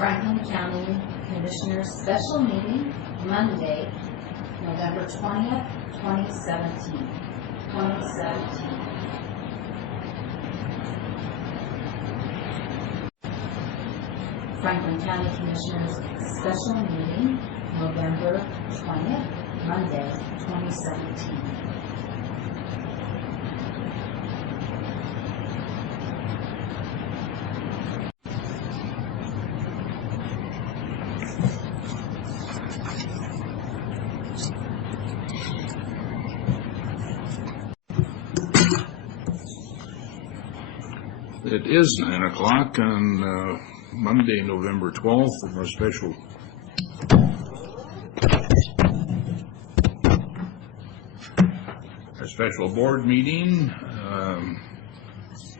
Franklin County Commissioners Special Meeting, Monday, November 20th, 2017. Franklin County Commissioners Special Meeting, November 20th, Monday, 2017. It is 9 o'clock on Monday, November 12th, for our special board meeting.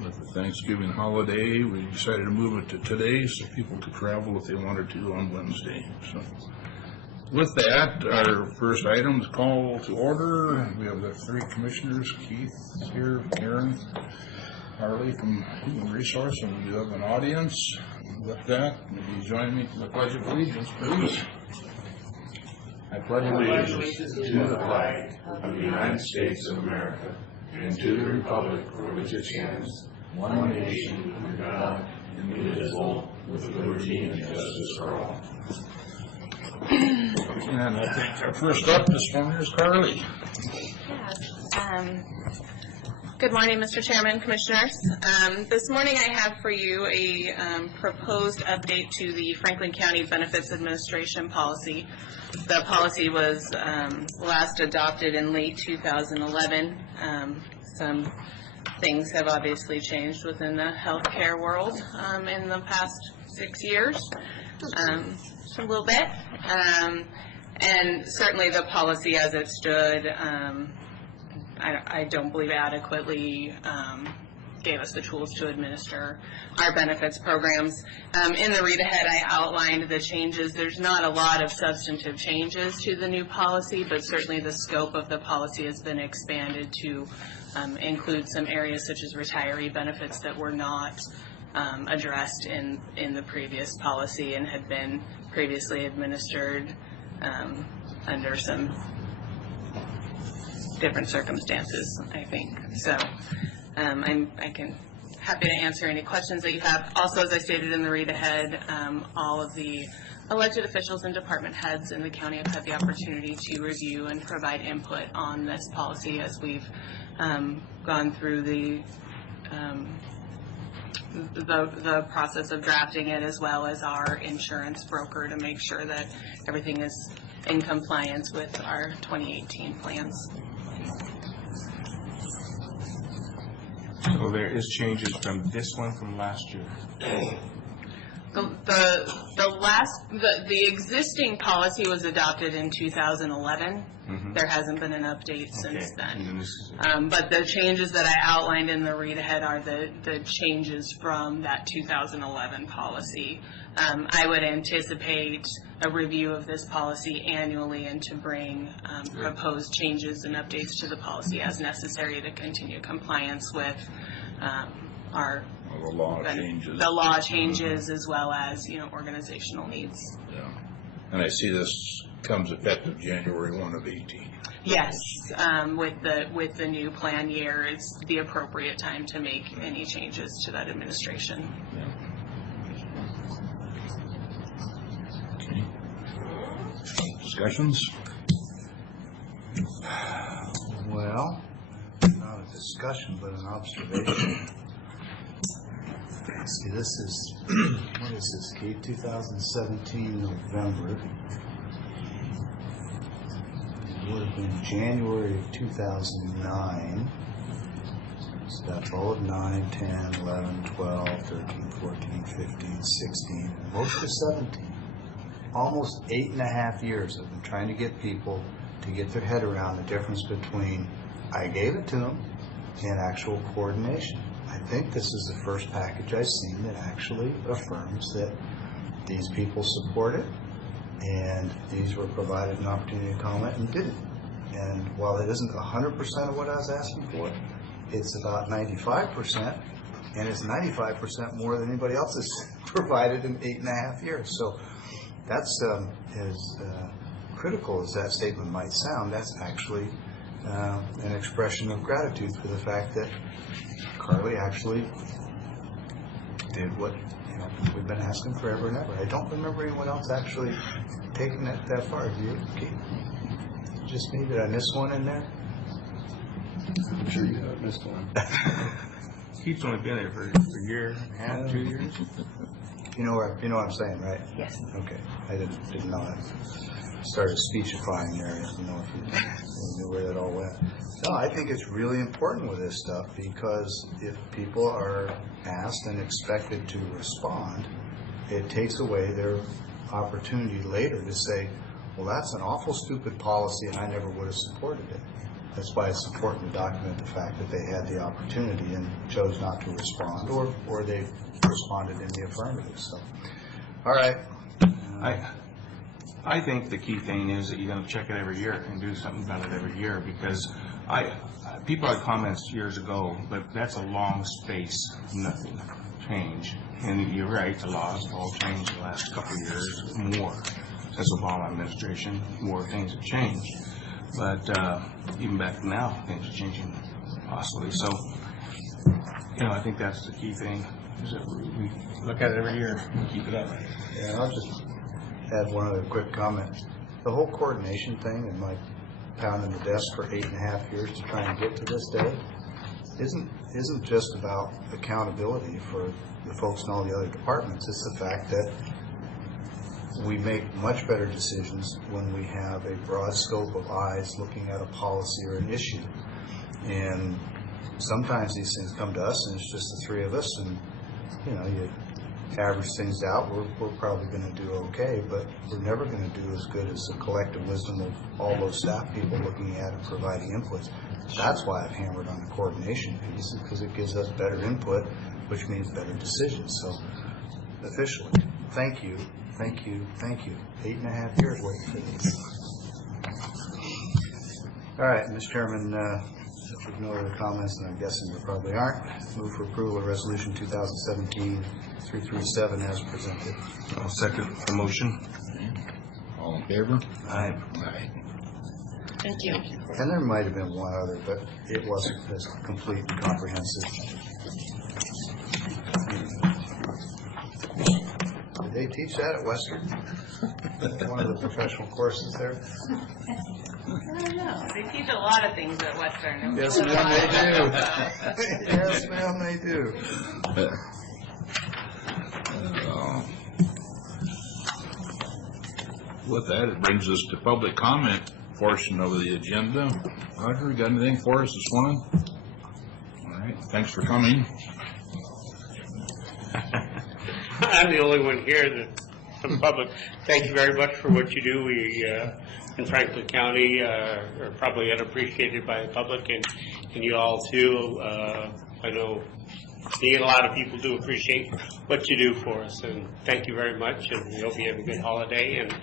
With the Thanksgiving holiday, we decided to move it to today so people could travel if they wanted to on Wednesday. So, with that, our first item is call to order. We have the three commissioners, Keith here, Aaron, Harley from Human Resource, and we do have an audience. With that, maybe you join me for the Pledge of Allegiance, please. I pledge allegiance to the flag of the United States of America and to the republic for which it stands, one nation under God, indivisible, with liberty and justice for all. And I think our first up this morning is Carly. Good morning, Mr. Chairman, Commissioners. This morning I have for you a proposed update to the Franklin County Benefits Administration policy. The policy was last adopted in late 2011. Some things have obviously changed within the healthcare world in the past 6 years, just a little bit. And certainly the policy as it stood, I don't believe adequately gave us the tools to administer our benefits programs. In the read ahead, I outlined the changes. There's not a lot of substantive changes to the new policy, but certainly the scope of the policy has been expanded to include some areas such as retiree benefits that were not addressed in the previous policy and had been previously administered under some different circumstances, I think. So I'm happy to answer any questions that you have. Also, as I stated in the read ahead, all of the elected officials and department heads in the county have had the opportunity to review and provide input on this policy as we've gone through the process of drafting it, as well as our insurance broker, to make sure that everything is in compliance with our 2018 plans. So there is changes from this one from last year. The existing policy was adopted in 2011. Mm-hmm. There hasn't been an update since then. But the changes that I outlined in the read ahead are the changes from that 2011 policy. I would anticipate a review of this policy annually and to bring proposed changes and updates to the policy as necessary to continue compliance with our the law changes, as well as organizational needs. Yeah, and I see this comes effective January 1 of 18. Yes, with the new plan year, it's the appropriate time to make any changes to that administration. Yeah. Okay. Discussions? Well, not a discussion, but an observation. See, this is, what is this, Kate? 2017 November. It would have been January of 2009. So that's all of 9, 10, 11, 12, 13, 14, 15, 16, most of 17. Almost 8.5 years I've been trying to get people to get their head around the difference between I gave it to them and actual coordination. I think this is the first package I've seen that actually affirms that these people support it, and these were provided an opportunity to comment and didn't. And while it isn't 100% of what I was asking for, it's about 95%, and it's 95% more than anybody else has provided in 8.5 years. So that's as critical as that statement might sound, that's actually an expression of gratitude for the fact that Carly actually did what we've been asking forever and ever. I don't remember anyone else actually taking it that far. Do you, Keith? Just me? Did I miss one in there? I'm sure you have missed one. Keith's only been there for a year and a half, 2 years. You know what I'm saying, right? Yes. Okay. I didn't know. I started speechifying there. I didn't know if you knew where that all went. No, I think it's really important with this stuff because if people are asked and expected to respond, it takes away their opportunity later to say, well, that's an awful stupid policy and I never would have supported it. That's why it's important to document the fact that they had the opportunity and chose not to respond, or they responded in the affirmative. So, all right. I think the key thing is that you're going to check it every year and do something about it every year, because people had comments years ago, but that's a long space, nothing change. And you're right, the laws have all changed the last couple of years, more since Obama administration, more things have changed. But even back now, things are changing possibly. So, I think that's the key thing, is that we look at it every year and keep it up. Yeah, and I'll just add one other quick comment. The whole coordination thing and my pounding the desk for 8.5 years to try and get to this day isn't just about accountability for the folks in all the other departments. It's the fact that we make much better decisions when we have a broad scope of eyes looking at a policy or an issue. And sometimes these things come to us and it's just the three of us, and you average things out, we're probably going to do okay, but we're never going to do as good as the collective wisdom of all those staff people looking at and providing inputs. That's why I've hammered on the coordination piece, because it gives us better input, which means better decisions. So officially, thank you. 8.5 years waiting for these. All right, Mr. Chairman, if there's no other comments, and I'm guessing there probably aren't, move for approval of Resolution 2017-337 as presented. I'll second the motion. All in favor? Aye. Aye. Thank you. And there might have been one other, but it wasn't as complete and comprehensive. Did they teach that at Western? One of the professional courses there? I don't know. They teach a lot of things at Western. Yes, ma'am, they do. Yes, ma'am, they do. With that, it brings us to public comment portion of the agenda. Roger, you got anything for us this morning? All right, thanks for coming. I'm the only one here that from public. Thank you very much for what you do. We in Franklin County are probably unappreciated by the public, and you all too. I know me and a lot of people do appreciate what you do for us, and thank you very much, and we hope you have a good holiday. And a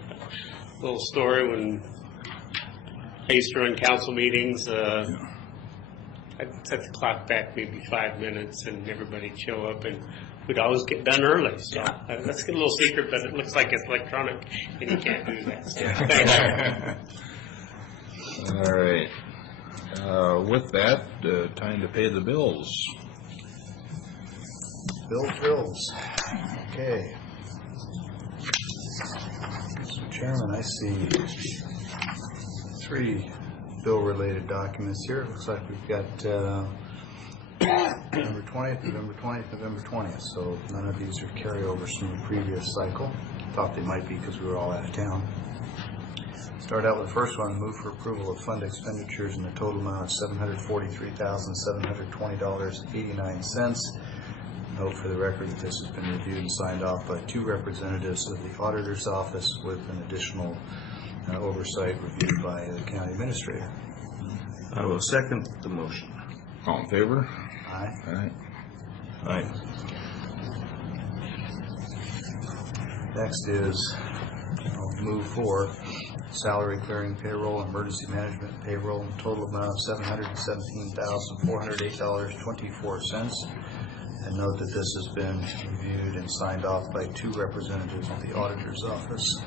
little story, when I used to run council meetings, I'd set the clock back maybe 5 minutes and everybody'd show up, and we'd always get done early. So let's get a little secret, but it looks like it's electronic and you can't do that. So, thank you. All right. With that, time to pay the bills. Bills. Okay. Mr. Chairman, I see 3 bill-related documents here. It looks like we've got November 20th, November 20th, November 20th. So none of these are carryovers from the previous cycle. Thought they might be because we were all out of town. Start out with the first one. Move for approval of fund expenditures in the total amount of $743,720.89. Note for the record that this has been reviewed and signed off by 2 representatives of the auditor's office, with an additional oversight reviewed by the county administrator. I will second the motion. All in favor? Aye. Aye. Aye. Next is move for salary clearing payroll, emergency management payroll, total amount of $717,408.24. And note that this has been reviewed and signed off by 2 representatives of the auditor's office.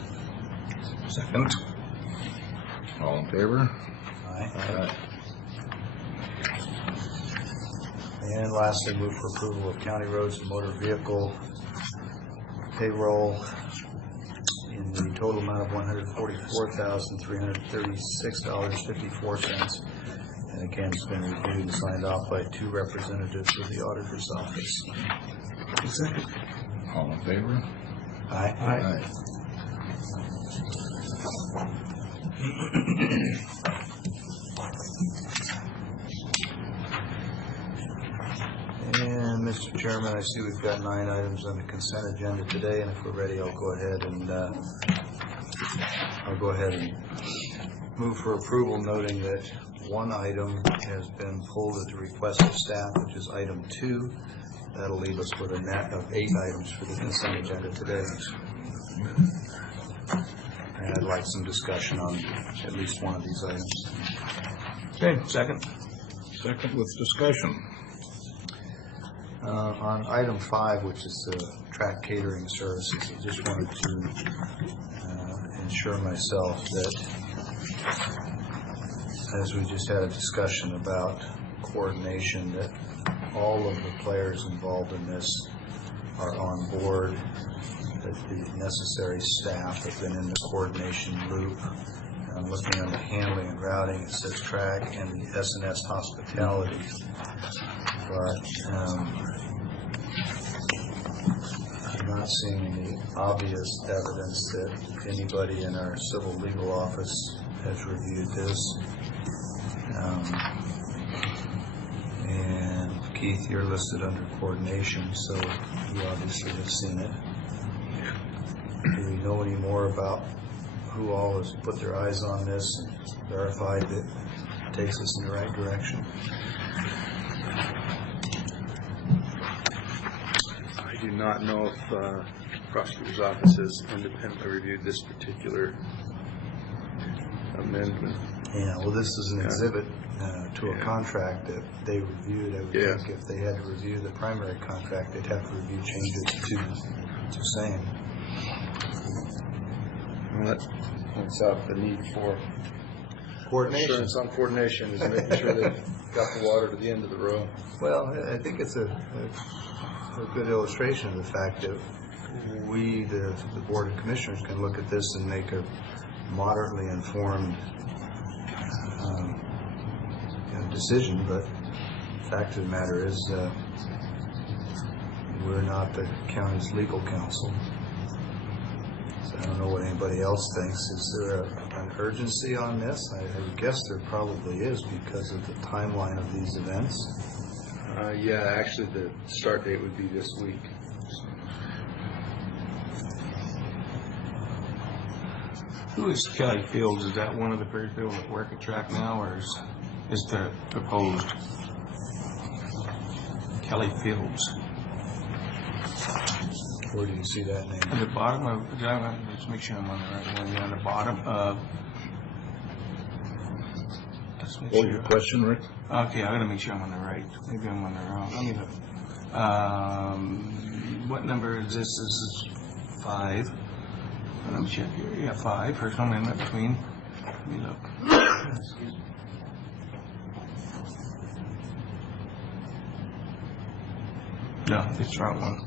Second. All in favor? Aye. And lastly, move for approval of county roads and motor vehicle payroll in the total amount of $144,336.54. And again, it's been reviewed and signed off by 2 representatives of the auditor's office. Second. All in favor? Aye. And Mr. Chairman, I see we've got 9 items on the consent agenda today, and if we're ready, I'll go ahead and move for approval, noting that 1 item has been pulled at the request of staff, which is item 2. That'll leave us with a net of 8 items for the consent agenda today. And I'd like some discussion on at least one of these items. Okay, second. Second with discussion. On item 5, which is track catering services, I just wanted to ensure myself that, as we just had a discussion about coordination, that all of the players involved in this are on board, that the necessary staff have been in the coordination loop. I'm looking on the handling and routing, it says track and the S&S hospitality. But I'm not seeing any obvious evidence that anybody in our civil legal office has reviewed this. And Keith, you're listed under coordination, so you obviously have seen it. Do we know any more about who all has put their eyes on this and verified that it takes us in the right direction? I do not know if the prosecutor's office has independently reviewed this particular amendment. Yeah, well, this is an exhibit to a contract that they reviewed. I would think if they had to review the primary contract, they'd have to review changes to same. Well, that points out the need for Coordination. assurance on coordination is making sure they've got the water to the end of the row. Well, I think it's a good illustration of the fact that we, the Board of Commissioners, can look at this and make a moderately informed decision, but the fact of the matter is we're not the county's legal counsel. So I don't know what anybody else thinks. Is there an urgency on this? I would guess there probably is because of the timeline of these events. Yeah, actually the start date would be this week. Who is Kelly Fields? Is that one of the people that work at track now, or is the proposed Kelly Fields? Where do you see that name? At the bottom of, let's make sure I'm on the right one. Yeah, on the bottom of. Let's make What was sure. your question, Rick? Okay, I gotta make sure I'm on the right. Maybe I'm on the wrong. Let me look. What number is this? This is 5. Let me check here. Yeah, 5. Personal amendment between. Let me look. Excuse me. No, it's the wrong one.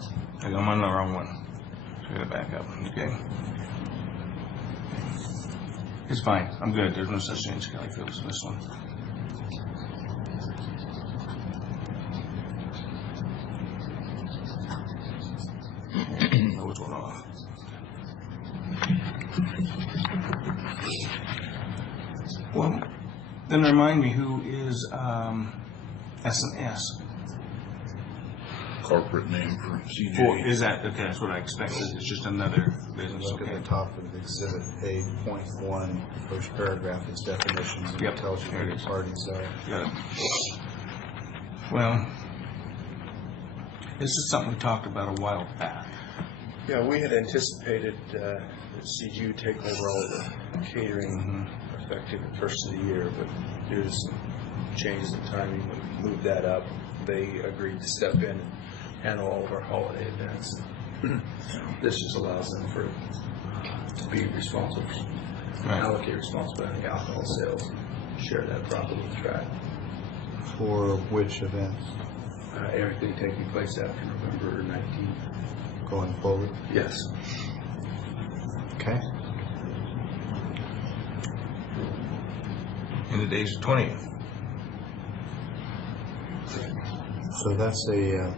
I'm on the wrong one. So I gotta back up. Okay. It's fine. I'm good. There's no such thing as Kelly Fields in this one. That was one off. Well, then remind me who is S&S. Corporate name for CJ. Oh, is that okay? That's what I expected. It's just another business. Look Okay. at the top of Exhibit A.1, first paragraph is definitions, and Yep, it tells you there who it the is. parties are. Got it. Well, this is something we talked about a while back. Yeah, we had anticipated that CG would take over all the catering effective the first of the year, but due to some changes in timing, we moved that up. They agreed to step in and handle all of our holiday events. This just allows them to be responsible, allocate responsibility on the alcohol sales, share that profit with track. For which event Everything taking place after November 19th. going forward? Yes. Okay. And today's the 20th. So that's a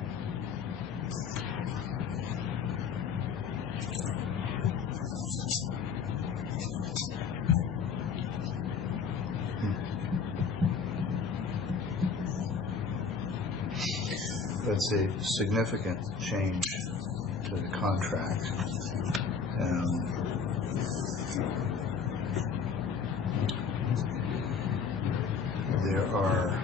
that's a significant change to the contract. There are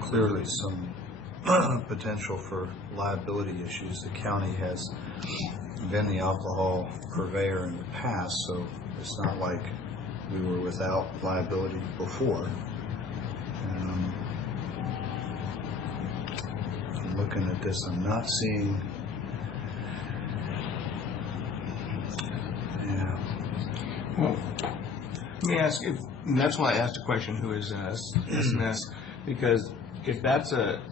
clearly some potential for liability issues. The county has been the alcohol purveyor in the past, so it's not like we were without liability before. I'm looking at this, I'm not seeing, Well, let me ask you, and that's why I asked the question, who is S&S, because if that's a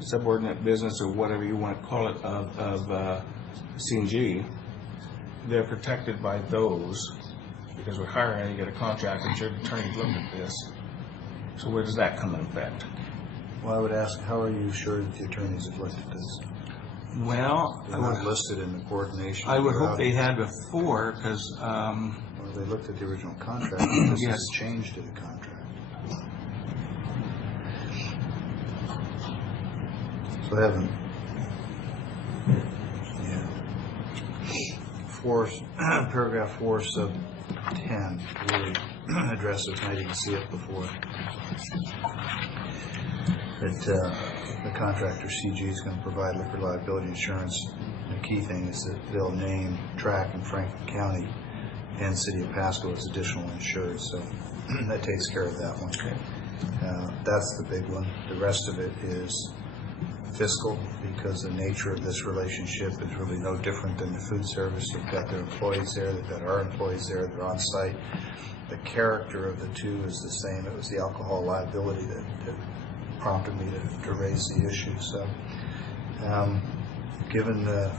subordinate business or whatever you want to call it of C&G, they're protected by those because we're hiring, you get a contract, and your attorney's looking at this. So where does that come in effect? well, I would ask, how are you sure that the attorneys have looked at this? Well, They're not listed in the coordination. I would hope throughout. they had before, because Well, they looked at the original contract, but this Yes. is a change to the contract. So they haven't, paragraph 4 sub 10 really addresses, and I didn't see it before, that the contractor CG is going to provide liquor liability insurance. The key thing is that they'll name Track in Franklin County and City of Pasco as additional insured, so that takes care of that one. That's the big one. The rest of it is fiscal, because the nature of this relationship is really no different than the food service. You've got their employees there, they've got our employees there, they're on site. The character of the two is the same. It was the alcohol liability that prompted me to raise the issue. So given the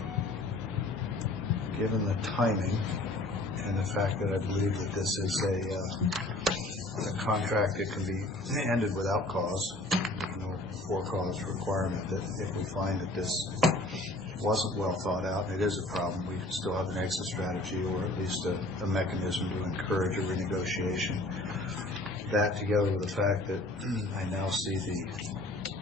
timing and the fact that I believe that this is a contract that can be ended without cause, no for-cause requirement, that if we find that this wasn't well thought out and it is a problem, we still have an exit strategy, or at least a mechanism to encourage a renegotiation. That, together with the fact that I now see the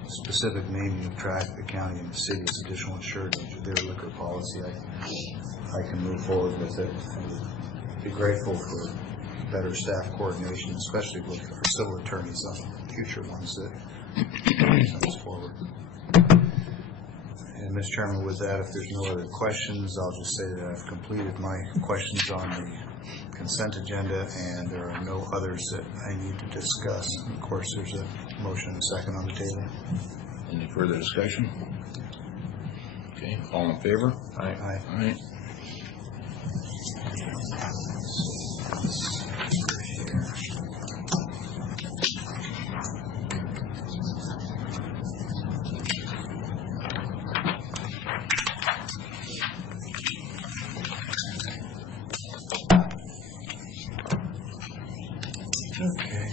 specific naming of Track, the county, and the city as additional insured under their liquor policy, I can move forward with it. And be grateful for better staff coordination, especially with our civil attorneys on future ones that comes forward. And Mr. Chairman, with that, if there's no other questions, I'll just say that I've completed my questions on the consent agenda, and there are no others that I need to discuss. And of course, there's a motion and a second on the table. Any further discussion? Okay, all in favor? Aye. Aye. Okay.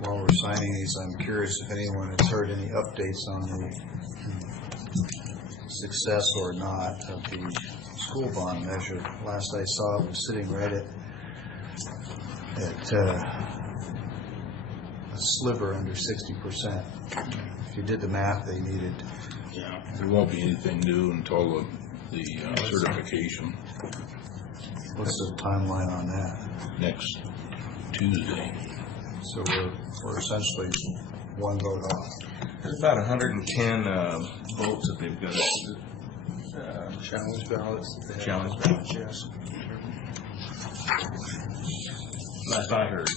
While we're signing these, I'm curious if anyone has heard any updates on the success or not of the school bond measure. Last I saw, it was sitting right at a sliver under 60%. if you did the math, they needed, Yeah, there won't be anything new until the certification what's the timeline on that? next Tuesday. So we're essentially one vote off. There's about 110 votes that they've got. Challenge ballots. Challenge ballots, yes. Last I heard.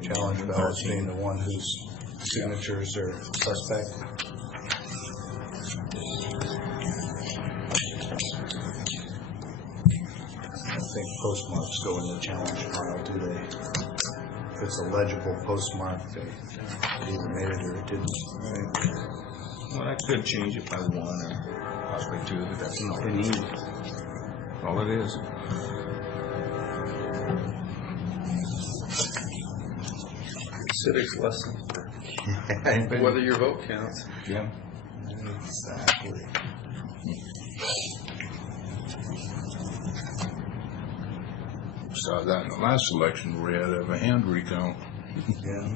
Challenge ballots being the one whose signatures are suspect. I think postmarks go in the challenge file, do they? If it's a legible postmark, they either made it or it didn't. Well, that could change it by 1 or possibly 2, but that's not what they need. All it is. Civics lesson for whether your vote counts. Yeah. Exactly. Saw that in the last election where we had to have a hand recount. Yeah.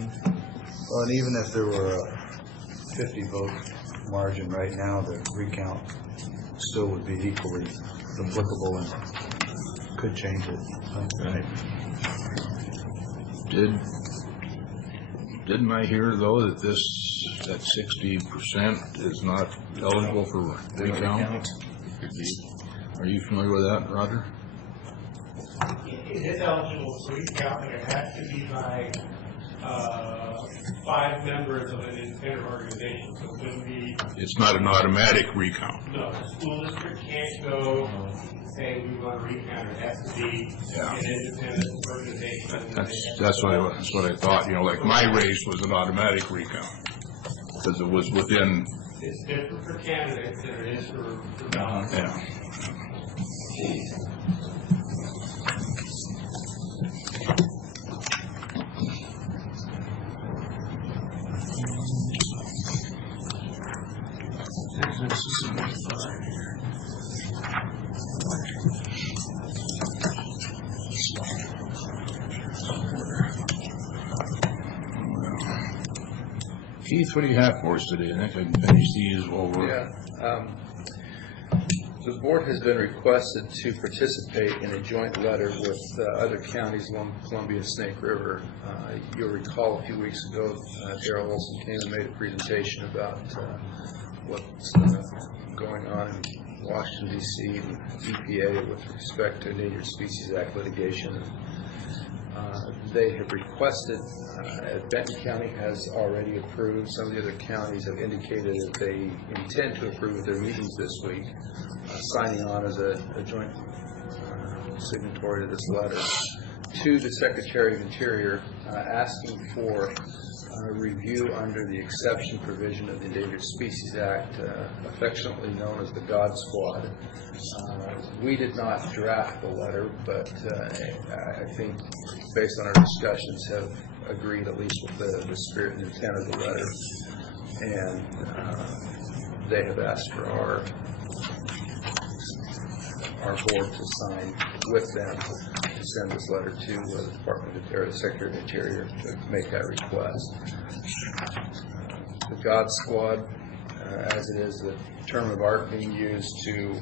Well, and even if there were a 50 vote margin right now, the recount still would be equally applicable and could change it. Right. Didn't I hear though that that 60% is not eligible for recount? Could be. Are you familiar with that, Roger? It is eligible for recount, but it has to be by 5 members of an independent organization. So it wouldn't be, It's not an automatic recount. no, the school district can't go say we want to recount. It has to be Yeah. an independent organization. That's what I thought. You know, like my race was an automatic recount because it was within. It's different for candidates than it is for ballots. Yeah. Keith, what do you have for us today? I think I can finish these while we're. Yeah. The board has been requested to participate in a joint letter with other counties along the Columbia and Snake River. You'll recall a few weeks ago, Darrell Olson came and made a presentation about what's going on in Washington, D.C. and EPA with respect to Endangered Species Act litigation. They have requested, Benton County has already approved, some of the other counties have indicated that they intend to approve at their meetings this week, signing on as a joint signatory to this letter, to the Secretary of Interior, asking for a review under the exception provision of the Endangered Species Act, affectionately known as the God Squad. We did not draft the letter, but I think based on our discussions have agreed at least with the spirit and intent of the letter. And they have asked for our board to sign with them to send this letter to the Department of the Secretary of the Interior to make that request. The God Squad, as it is the term of art being used to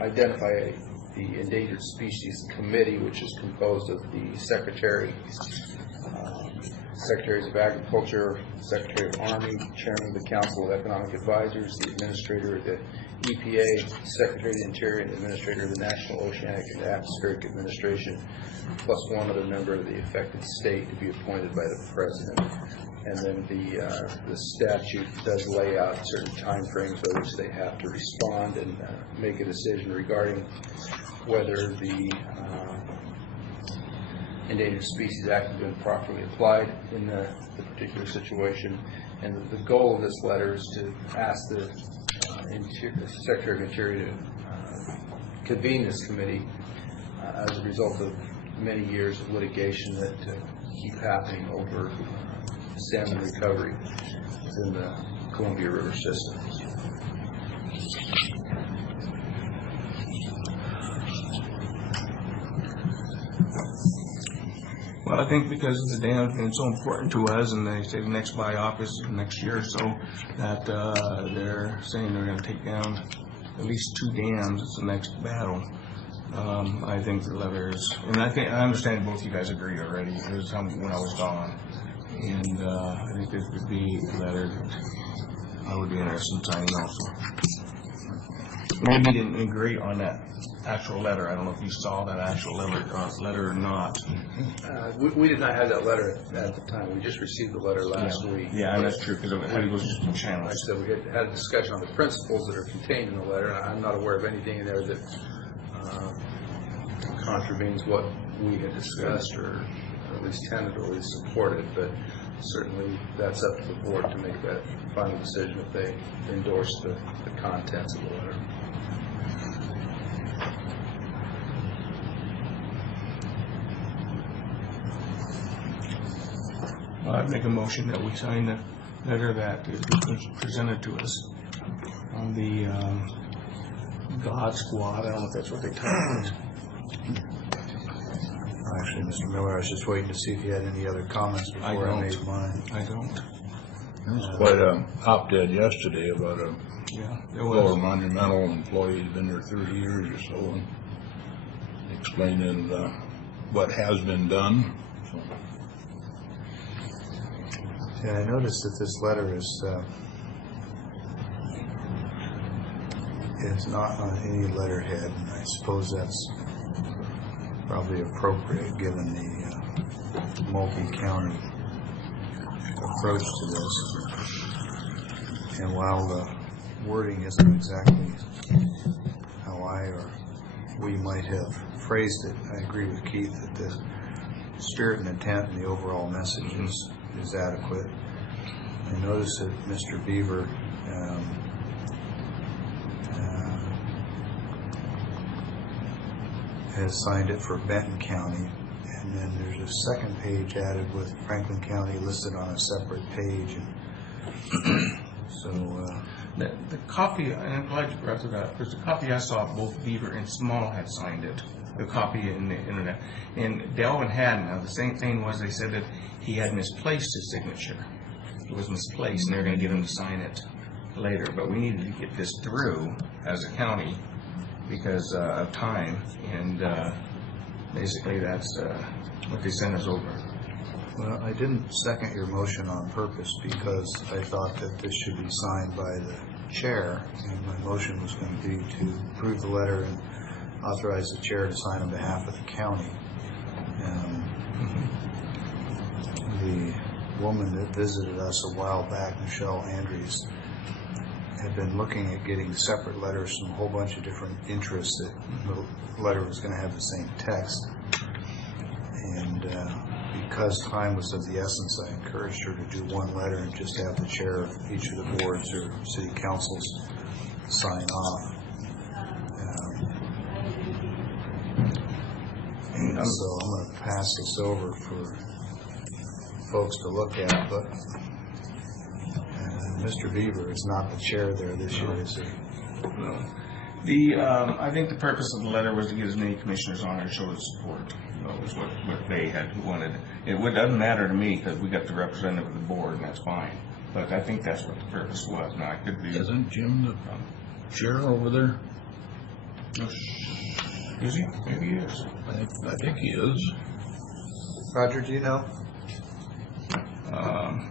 identify the Endangered Species Committee, which is composed of the Secretaries of Agriculture, Secretary of Army, Chairman of the Council of Economic Advisors, the Administrator of the EPA, Secretary of the Interior, and Administrator of the National Oceanic and Atmospheric Administration, plus one other member of the affected state to be appointed by the President. And then the statute does lay out certain timeframes by which they have to respond and make a decision regarding whether the Endangered Species Act has been properly applied in the particular situation. And the goal of this letter is to ask the Secretary of Interior to convene this committee as a result of many years of litigation that keep happening over salmon recovery within the Columbia River system. Well, I think because of the dam's been so important to us, and they say the next buy-off is next year or so, that they're saying they're going to take down at least 2 dams. It's the next battle. I think the letter is, and I understand both you guys agreed already. It was when I was gone, and I think this would be a letter that I would be interested in signing also. Maybe you didn't agree on that actual letter. I don't know if you saw that actual letter or not. We did not have that letter at the time. We just received the letter last week. Yeah, that's true, because it was just Like I channels. said, we had a discussion on the principles that are contained in the letter, and I'm not aware of anything in there that contravenes what we had discussed or at least tentatively supported, but certainly that's up to the board to make that final decision if they endorse the contents of the letter. I'd make a motion that we sign the letter that was presented to us on the God Squad. I don't know if that's what they titled it. Actually, Mr. Miller, I was just waiting to see if you had any other comments before I made mine. I don't. There was quite a op-ed yesterday about a Yeah, it Lower was. Monumental employee who's been there 30 years or so, and explaining what has been done. So, Yeah, I noticed that this letter is not on any letterhead, and I suppose that's probably appropriate given the multi-county approach to this. And while the wording isn't exactly how I or we might have phrased it, I agree with Keith that the spirit and intent and the overall message is adequate. I noticed that Mr. Beaver has signed it for Benton County, and then there's a second page added with Franklin County listed on a separate page. And so The copy, and I'm glad you brought it up, because the copy I saw, both Beaver and Small had signed it, the copy in the internet. And Delvin hadn't. Now, the same thing was they said that he had misplaced his signature. It was misplaced, and they're going to get him to sign it later. But we needed to get this through as a county because of time, and basically that's what they sent us over. well, I didn't second your motion on purpose because I thought that this should be signed by the chair, and my motion was going to be to approve the letter and authorize the chair to sign on behalf of the county. The woman that visited us a while back, Michelle Andrews, had been looking at getting separate letters from a whole bunch of different interests that the letter was going to have the same text. And because time was of the essence, I encouraged her to do one letter and just have the chair of each of the boards or city councils sign off. So I'm going to pass this over for folks to look at, but Mr. Beaver is not the chair there this year, is he? No. I think the purpose of the letter was to get as many commissioners on there to show the support. That was what they had wanted. It doesn't matter to me because we got the representative of the board, and that's fine. But I think that's what the purpose was. Now, I could be. isn't Jim the chair over there? Is he? Maybe he is. I think he is. Roger, do you know?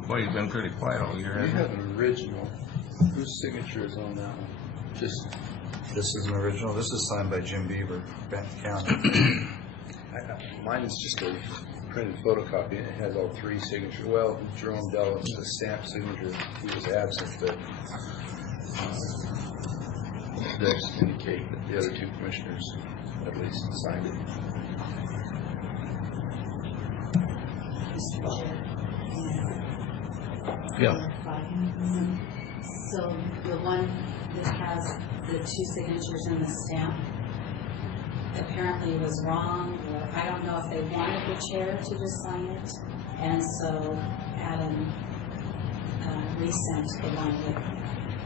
Well, he's been pretty quiet all year. We hasn't have an original. Whose signature is on that one? Just, This is an original. This is signed by Jim Beaver, Benton County. mine is just a printed photocopy, and it has all 3 signatures. Well, Jerome Dell's the stamped signature. He was absent, but it does indicate that the other 2 commissioners at least signed it. Mr. Chair. Yeah. So the one that has the 2 signatures in the stamp apparently was wrong, or I don't know if they wanted the chair to just sign it, and so Adam resent the one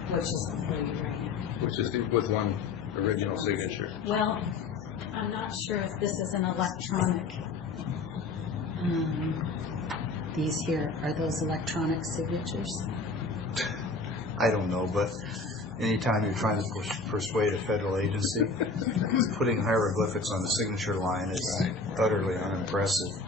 which is before you right now. Which is with one original signature. Well, I'm not sure if this is an electronic These here, are those electronic signatures? I don't know, but anytime you're trying to persuade a federal agency, putting hieroglyphics on the signature line is utterly unimpressive.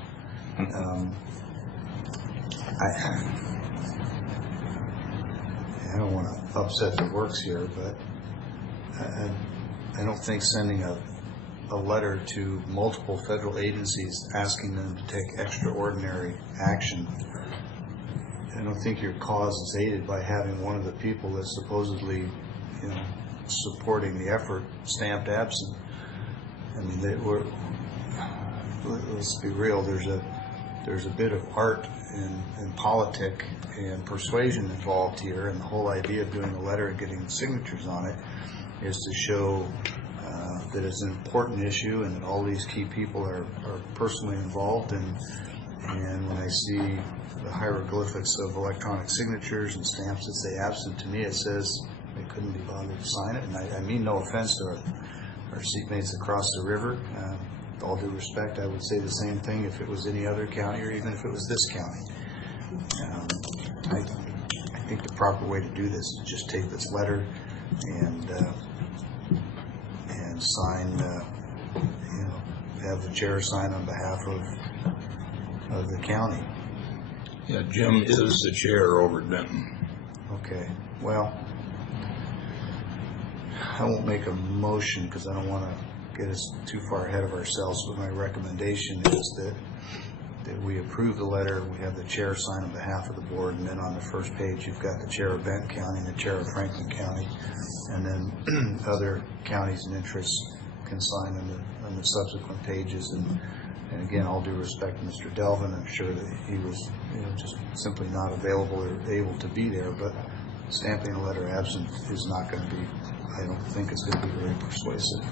I don't want to upset the works here, but I don't think sending a letter to multiple federal agencies asking them to take extraordinary action, I don't think your cause is aided by having one of the people that's supposedly, supporting the effort stamped absent. I mean, let's be real. There's a bit of art and politic and persuasion involved here, and the whole idea of doing a letter and getting signatures on it is to show that it's an important issue and that all these key people are personally involved. And when I see the hieroglyphics of electronic signatures and stamps that say absent, to me it says they couldn't be bothered to sign it. And I mean no offense to our seatmates across the river. With all due respect, I would say the same thing if it was any other county or even if it was this county. I think the proper way to do this is just take this letter and sign, have the chair sign on behalf of the county. Yeah, Jim is the chair over at Benton. Okay, well, I won't make a motion because I don't want to get us too far ahead of ourselves, but my recommendation is that we approve the letter, we have the chair sign on behalf of the board, and then on the first page you've got the chair of Benton County and the chair of Franklin County, and then other counties and interests can sign on the subsequent pages. And again, all due respect to Mr. Delvin, I'm sure that he was just simply not available or able to be there, but stamping a letter absent is not going to be, I don't think it's going to be very persuasive.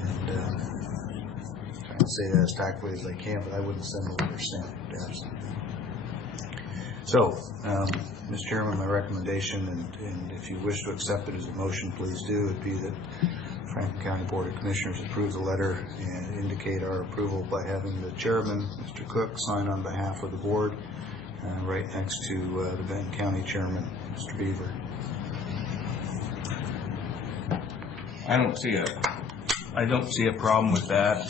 And trying to say that as tactfully as I can, but I wouldn't send a letter stamped absent. So, Mr. Chairman, my recommendation, and if you wish to accept it as a motion, please do, would be that Franklin County Board of Commissioners approve the letter and indicate our approval by having the chairman, Mr. Cook, sign on behalf of the board, right next to the Benton County chairman, Mr. Beaver. I don't see a problem with that.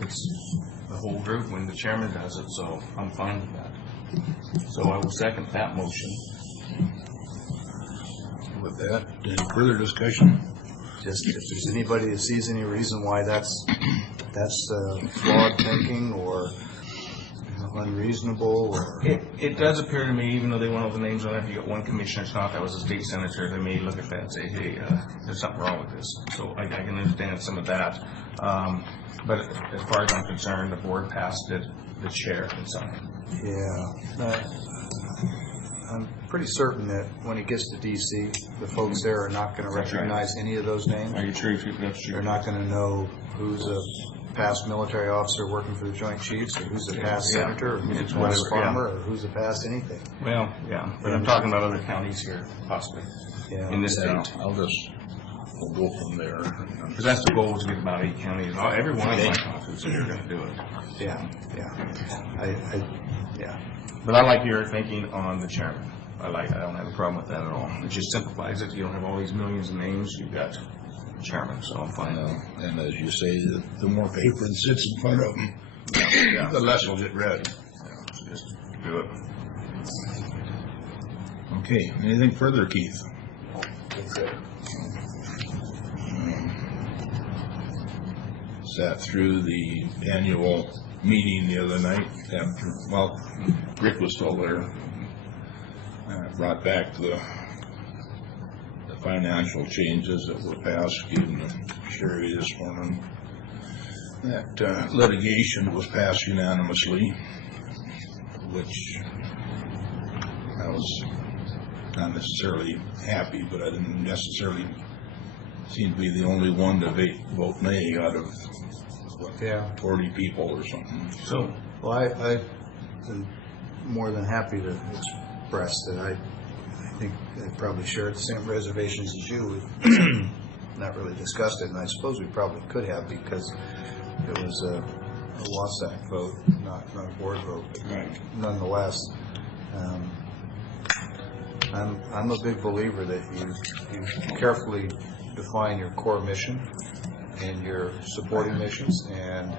It's the whole group when the chairman does it, so I'm fine with that. So I will second that motion. With that, any further discussion? Just if there's anybody that sees any reason why that's flawed thinking or unreasonable, or It does appear to me, even though they want all the names on it, if you got one commissioner, it's not, that was a state senator, they may look at that and say, hey, there's something wrong with this. So I can understand some of that. But as far as I'm concerned, the board passed it, the chair can sign it. yeah. I'm pretty certain that when it gets to D.C., the folks there are not going to That's right. recognize any of those names. Are you sure that's true? They're not going to know who's a past military officer working for the Joint Chiefs, or who's a past senator, or who's It's a past whatever, farmer, or who's a past anything. Well, yeah, but I'm talking about other counties here, possibly, Yeah. in this Yeah, state. we'll go from there. Because that's the goal, is to get about 8 counties. Every one of my offices are going to do it. Yeah, yeah. But I like your thinking on the chairman. I don't have a problem with that at all. It just simplifies it. You don't have all these millions of names. You've got chairman, so I'm fine. And as you say, the more paper that sits in front of them, the less will get read. So just do it. Okay, anything further, Keith? That's it. Sat through the annual meeting the other night after, well, Rick was still there. Brought back the financial changes that were passed, given to Sherry this morning. That litigation was passed unanimously, which I was not necessarily happy, but I didn't necessarily seem to be the only one to vote nay out of, what, 40 people or something. So, Well, I've been more than happy to express that I think I probably share the same reservations as you. We've not really discussed it, and I suppose we probably could have, because it was a Wasatch vote, not a board vote. But nonetheless, I'm a big believer that you carefully define your core mission and your supporting missions, and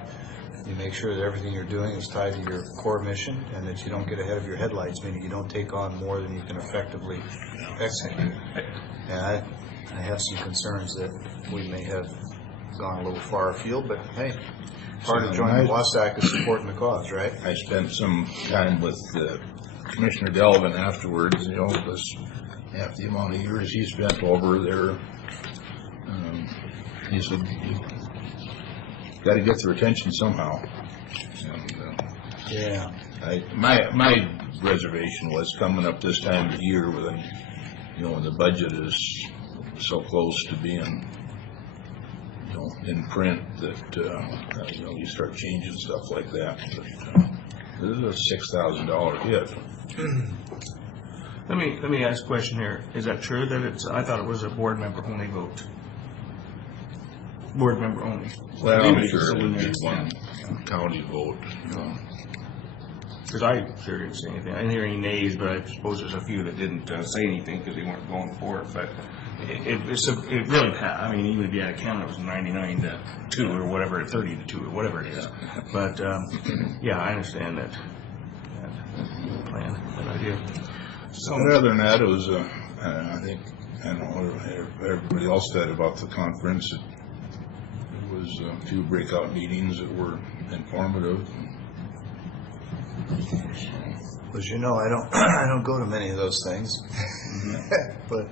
you make sure that everything you're doing is tied to your core mission, and that you don't get ahead of your headlights, meaning you don't take on more than you can effectively execute. And I have some concerns that we may have gone a little far afield, but hey, part of joining Wasatch is supporting the cause, right? I spent some time with Commissioner Delvin afterwards, because half the amount of years he spent over there, he said, you got to get their attention somehow. And, my reservation was coming up this time of the year when the budget is so close to being, in print that, you start changing stuff like that. But this is a $6,000 hit. Let me ask a question here. Is that true that I thought it was a board member only vote? Board member only. Well, I'm sure it would be one county vote. Because I sure didn't say anything. I didn't hear any nays, but I suppose there's a few that didn't say anything because they weren't going for it. But it really, I mean, even if you had a count, it was 99-2 or whatever, 30-2 or whatever it is. But yeah, I understand that plan, that idea. So other than that, it was, I think, I know what everybody else said about the conference. It was a few breakout meetings that were informative. As you know, I don't go to many of those things, but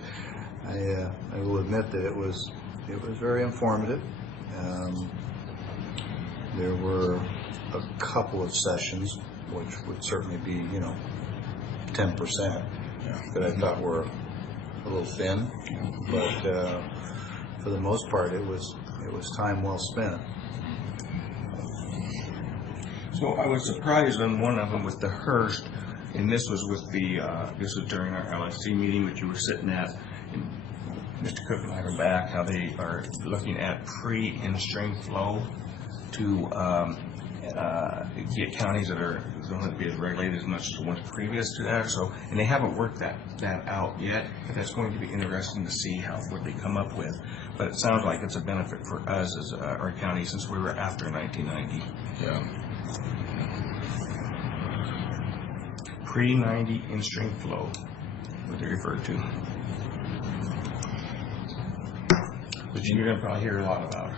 I will admit that it was very informative. There were a couple of sessions, which would certainly be 10%, that I thought were a little thin, but for the most part, it was time well spent. So I was surprised on one of them with the Hearst, and this was with this was during our LFC meeting, which you were sitting at. And Mr. Cook and I were back, how they are looking at pre-in-stream flow to get counties that are going to be as regulated as much as the ones previous to that. So, and they haven't worked that out yet, but that's going to be interesting to see what they come up with. But it sounds like it's a benefit for us as our county since we were after 1990. Yeah. Pre-90 in-stream flow, what they refer to. Which you're going to probably hear a lot about.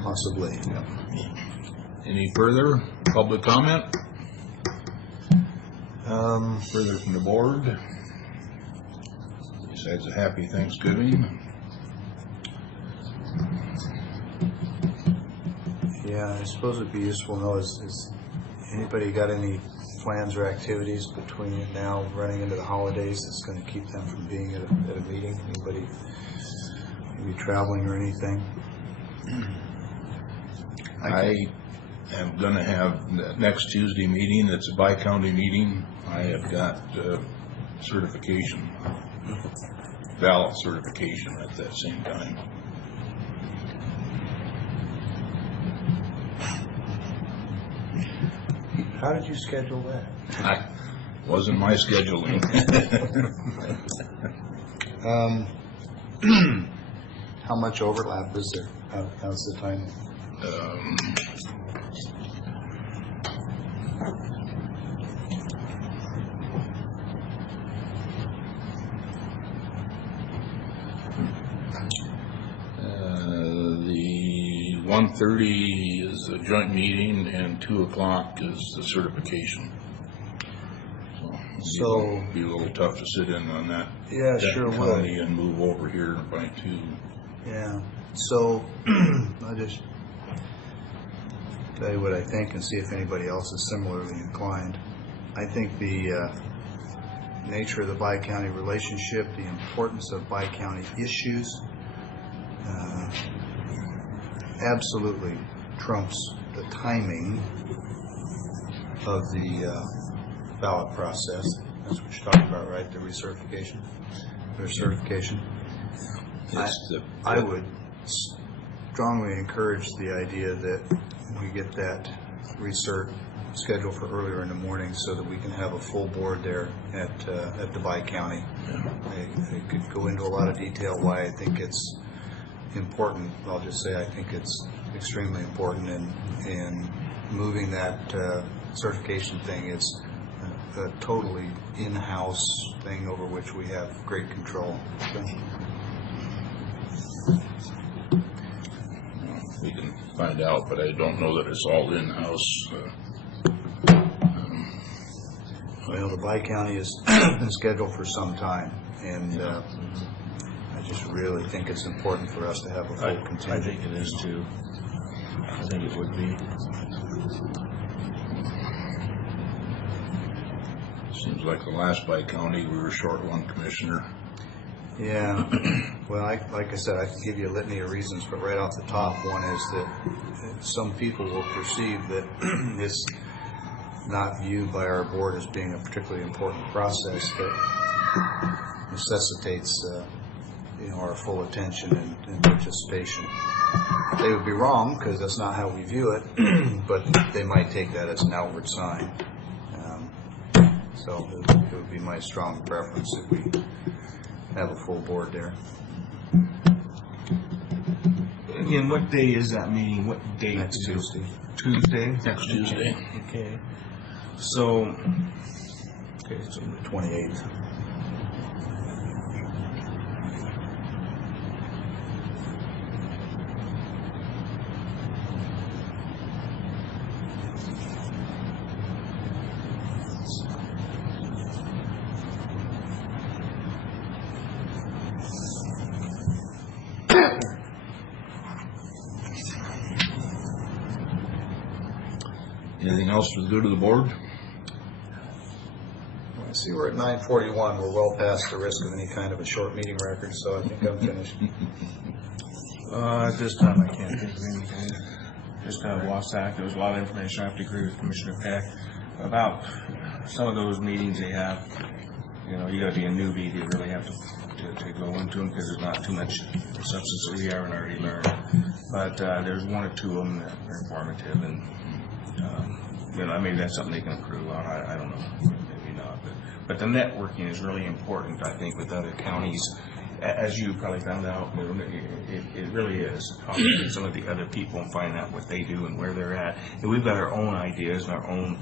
Possibly. Yeah. Any further public comment? Further from the board? Besides a happy Thanksgiving? Yeah, I suppose it'd be useful to know is anybody got any plans or activities between now running into the holidays that's going to keep them from being at a meeting? Anybody maybe traveling or anything? I am going to have next Tuesday meeting. It's a bi-county meeting. I have got certification, ballot certification at that same time. How did you schedule that? Wasn't my scheduling. How much overlap is there? How's the timing? The 1:30 is the joint meeting and 2 o'clock is the certification. So it'll be a little tough to sit in on that. Yeah, sure will. And move over here by 2. Yeah. So I'll just tell you what I think and see if anybody else is similarly inclined. I think the nature of the bi-county relationship, the importance of bi-county issues, absolutely trumps the timing of the ballot process. That's what you're talking about, right? The recertification or certification. I would strongly encourage the idea that we get that research scheduled for earlier in the morning so that we can have a full board there at Dubai County. I could go into a lot of detail why I think it's important. I'll just say I think it's extremely important, and moving that certification thing is a totally in-house thing over which we have great control. We can find out, but I don't know that it's all in-house. Well, the Bi-County has been scheduled for some time, and I just really think it's important for us to have a full contingent. I think it is too. I think it would be. Seems like the last Bi-County, we were short one commissioner. Yeah, well, like I said, I can give you a litany of reasons, but right off the top, one is that some people will perceive that it's not viewed by our board as being a particularly important process that necessitates our full attention and participation. They would be wrong, because that's not how we view it, but they might take that as an outward sign. So it would be my strong preference that we have a full board there. Again, what day is that meeting? What date? Next Tuesday. Tuesday? Next Tuesday. Okay. So The 28th. Anything else for the good of the board? I see we're at 9:41. We're well past the risk of any kind of a short meeting record, so I think I'm finished. At this time, I can't think of anything. Just WASAC, there was a lot of information. I have to agree with Commissioner Peck about some of those meetings they have. You got to be a newbie to really have to go into them, because there's not too much substance that we haven't already learned. But there's one or two of them that are informative, and maybe that's something they can improve on. I don't know, maybe not. But the networking is really important, I think, with other counties. As you probably found out, it really is. Talking to some of the other people and finding out what they do and where they're at. And we've got our own ideas and our own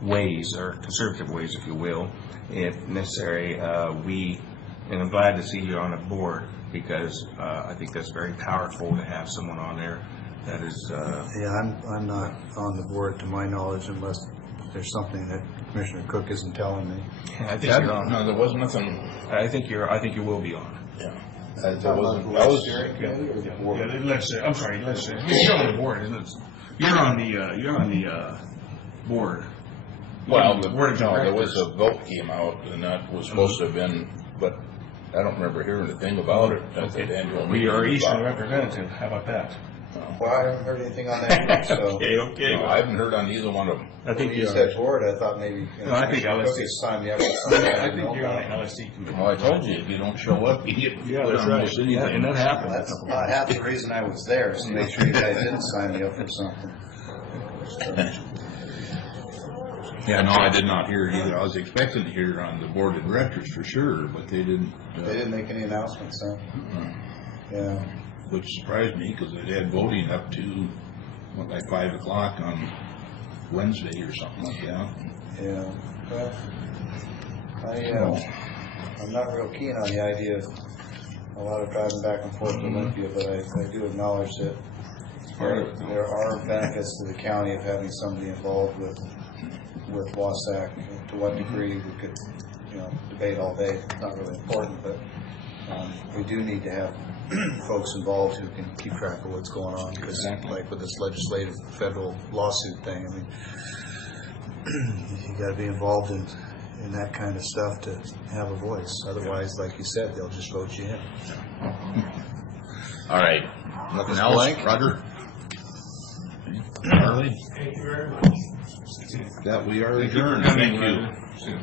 ways, or conservative ways, if you will. If necessary, and I'm glad to see you on a board, because I think that's very powerful to have someone on there that is. Yeah, I'm not on the board to my knowledge, unless there's something that Commissioner Cook isn't telling me. I think you're on. No, there was nothing. I think you will be on. Yeah. I'm sorry, legislature. You're on the board, isn't it? You're on the board. Well, board of there was directors. a vote came out, and that was supposed to have been, but I don't remember hearing a thing about it at the annual meeting. We are Eastern representative. How about that? Well, I haven't heard anything on that yet, so. Okay. No, I haven't heard on either one of them. I think When you said board, I thought maybe. No, I think Commissioner Cook LSC. has signed me up for I something. think you're on the LSC committee. Well, I told you, if you don't show up, you get Yeah, put that's on right. most anything. Yeah, and that happened. That's about half the reason I was there, is to make sure you guys didn't sign me up for something. Yeah, no, I did not hear it either. I was expecting to hear it on the board of directors for sure, but they didn't. They didn't make any announcements, huh? Yeah. Which surprised me, because they had voting up to, like 5 o'clock on Wednesday or something like that. Yeah. Well, I'm not real keen on the idea of a lot of driving back and forth to Olympia, but I do acknowledge that there are benefits to the county of having somebody involved with WASAC. To what degree we could, debate all day. It's not really important, but we do need to have folks involved who can keep track of what's going on. Because like with this legislative federal lawsuit thing, I mean, you got to be involved in that kind of stuff to have a voice. Otherwise, like you said, they'll just vote you in. All right. Nothing else? Roger? Charlie? Thank you very much. That we are adjourned. Thank you.